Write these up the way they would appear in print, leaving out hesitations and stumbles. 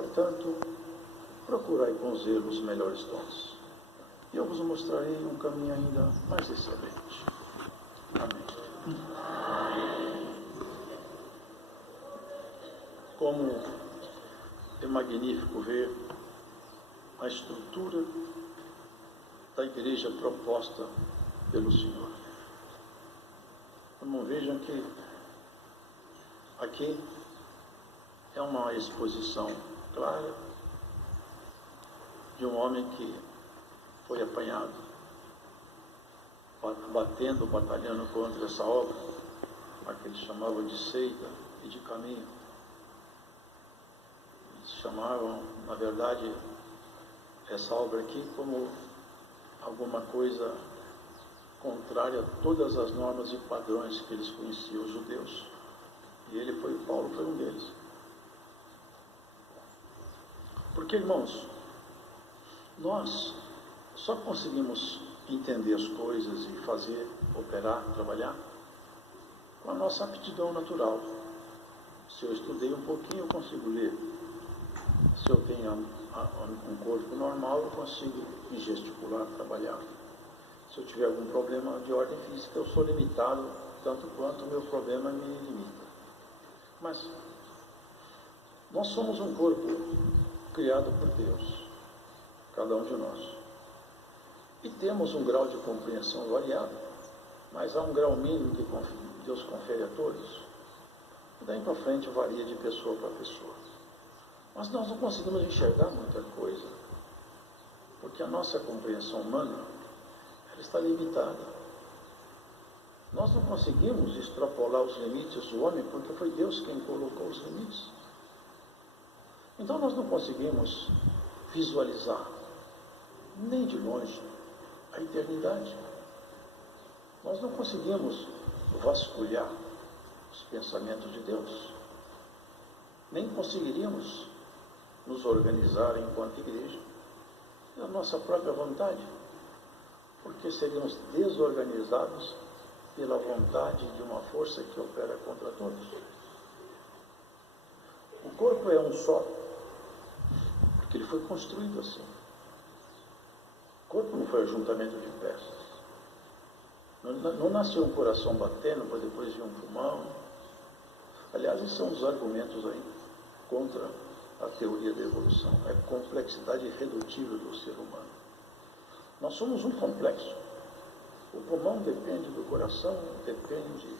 Portanto, procurai com zelo os melhores dons, e eu vos mostrarei um caminho ainda mais excelente. Amém. Como é magnífico ver a estrutura da igreja proposta pelo Senhor. Como vejam que aqui é uma exposição clara de um homem que foi apanhado, batalhando contra essa obra, a que eles chamavam de seita e de caminho. Eles chamavam, na verdade, essa obra aqui como alguma coisa contrária a todas as normas e padrões que eles conheciam, os judeus. E Paulo foi um deles. Porque, irmãos, nós só conseguimos entender as coisas e fazer, operar, trabalhar com a nossa aptidão natural. Se eu estudei um pouquinho, eu consigo ler. Se eu tenho um corpo normal, eu consigo gesticular, trabalhar. Se eu tiver algum problema de ordem física, eu sou limitado, tanto quanto o meu problema me limita. Mas nós somos um corpo criado por Deus, cada um de nós. E temos um grau de compreensão variado, mas há um grau mínimo que Deus confere a todos. E daí para frente varia de pessoa para pessoa. Mas nós não conseguimos enxergar muita coisa, porque a nossa compreensão humana ela está limitada. Nós não conseguimos extrapolar os limites do homem, porque foi Deus quem colocou os limites. Então nós não conseguimos visualizar, nem de longe, a eternidade. Nós não conseguimos vasculhar os pensamentos de Deus. Nem conseguiríamos nos organizar enquanto igreja na nossa própria vontade, porque seríamos desorganizados pela vontade de uma força que opera contra todos. O corpo é um só, porque ele foi construído assim. O corpo não foi ajuntamento de peças. Não nasceu um coração batendo para depois vir um pulmão. Aliás, esses são os argumentos aí contra a teoria da evolução. É a complexidade irredutível do ser humano. Nós somos um complexo. O pulmão depende do coração, depende.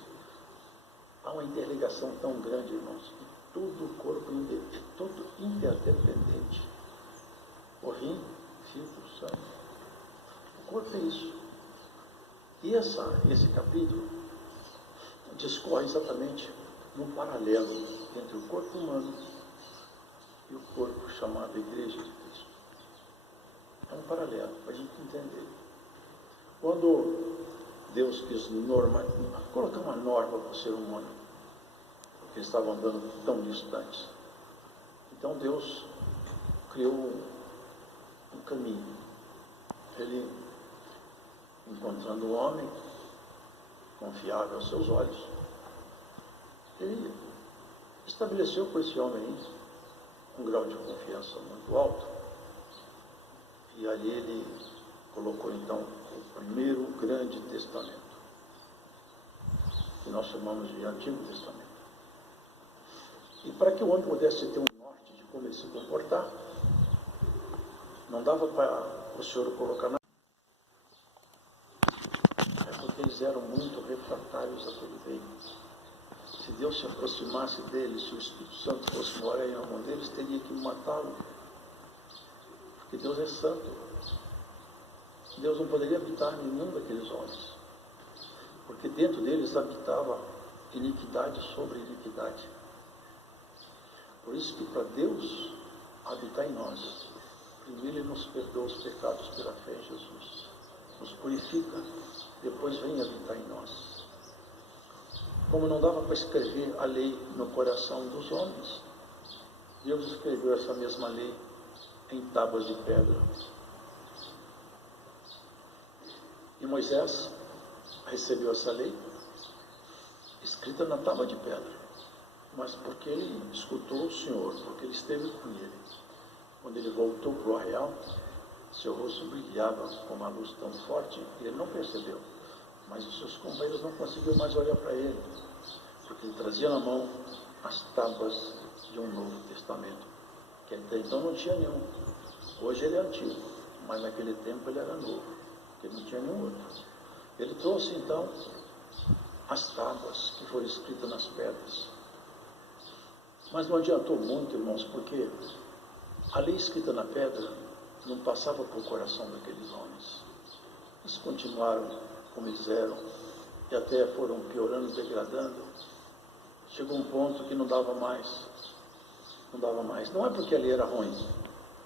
Há uma interligação tão grande, irmãos, que todo o corpo é todo interdependente. O rim, filtro, sangue. O corpo é isso. E esse capítulo discorre exatamente num paralelo entre o corpo humano e o corpo chamado Igreja de Cristo. É um paralelo para a gente entender. Quando Deus quis colocar uma norma para o ser humano, porque eles estavam andando tão distantes, então Deus criou um caminho. Ele, encontrando um homem confiável aos seus olhos, ele estabeleceu com esse homem um grau de confiança muito alto, e ali ele colocou então o primeiro grande testamento, que nós chamamos de Antigo Testamento. E para que o homem pudesse ter um norte de como ele se comportar, não dava para o Senhor colocar nada, porque eles eram muito refratários àquele bem. Se Deus se aproximasse deles, se o Espírito Santo fosse morar em algum deles, teria que matá-lo, porque Deus é santo. Deus não poderia habitar em nenhum daqueles homens, porque dentro deles habitava iniquidade sobre iniquidade. Por isso que para Deus habitar em nós, primeiro Ele nos perdoa os pecados pela fé em Jesus, nos purifica, depois vem habitar em nós. Como não dava para escrever a lei no coração dos homens, Deus escreveu essa mesma lei em tábuas de pedra. E Moisés recebeu essa lei escrita na tábua de pedra. mas porque ele escutou o Senhor, porque ele esteve com ele. Quando ele voltou para o arraial, seu rosto brilhava com uma luz tão forte que ele não percebeu. Mas os seus companheiros não conseguiam mais olhar para ele, porque ele trazia na mão as tábuas de um Novo Testamento, que até então não tinha nenhum. Hoje ele é antigo, mas naquele tempo ele era novo, porque não tinha nenhum outro. Ele trouxe então as tábuas que foram escritas nas pedras. Mas não adiantou muito, irmãos, porque a lei escrita na pedra não passava por coração daqueles homens. Eles continuaram como eles eram, e até foram piorando, degradando. Chegou um ponto que não dava mais. Não dava mais. Não é porque a lei era ruim,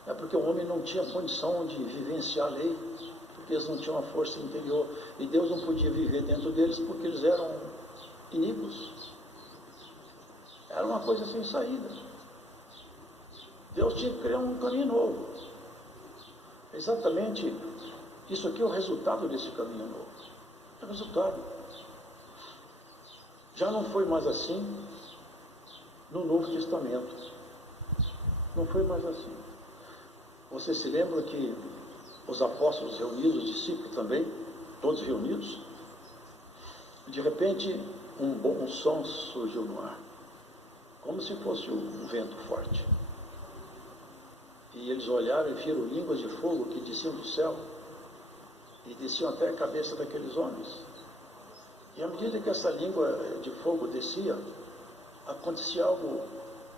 é porque o homem não tinha condição de vivenciar a lei, porque eles não tinham uma força interior, e Deus não podia viver dentro deles porque eles eram iníquos. Era uma coisa sem saída. Deus tinha que criar um caminho novo. Exatamente isso aqui é o resultado desse caminho novo. É o resultado. Já não foi mais assim no Novo Testamento. Não foi mais assim. Você se lembra que os apóstolos reunidos, os discípulos também, todos reunidos, de repente um bom som surgiu no ar, como se fosse um vento forte. E eles olharam e viram línguas de fogo que desciam do céu e desciam até a cabeça daqueles homens. E à medida que essa língua de fogo descia, acontecia algo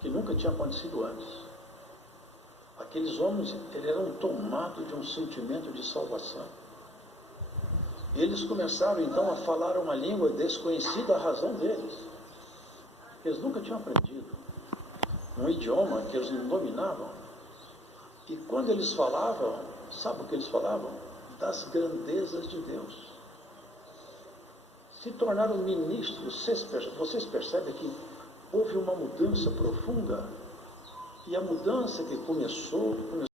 que nunca tinha acontecido antes. Aqueles homens eram tomados de um sentimento de salvação. E eles começaram então a falar uma língua desconhecida à razão deles. Eles nunca tinham aprendido. Um idioma que eles não dominavam. E quando eles falavam, sabe o que eles falavam? Das grandezas de Deus. Se tornaram ministros. Vocês percebem que houve uma mudança profunda? E a mudança que começou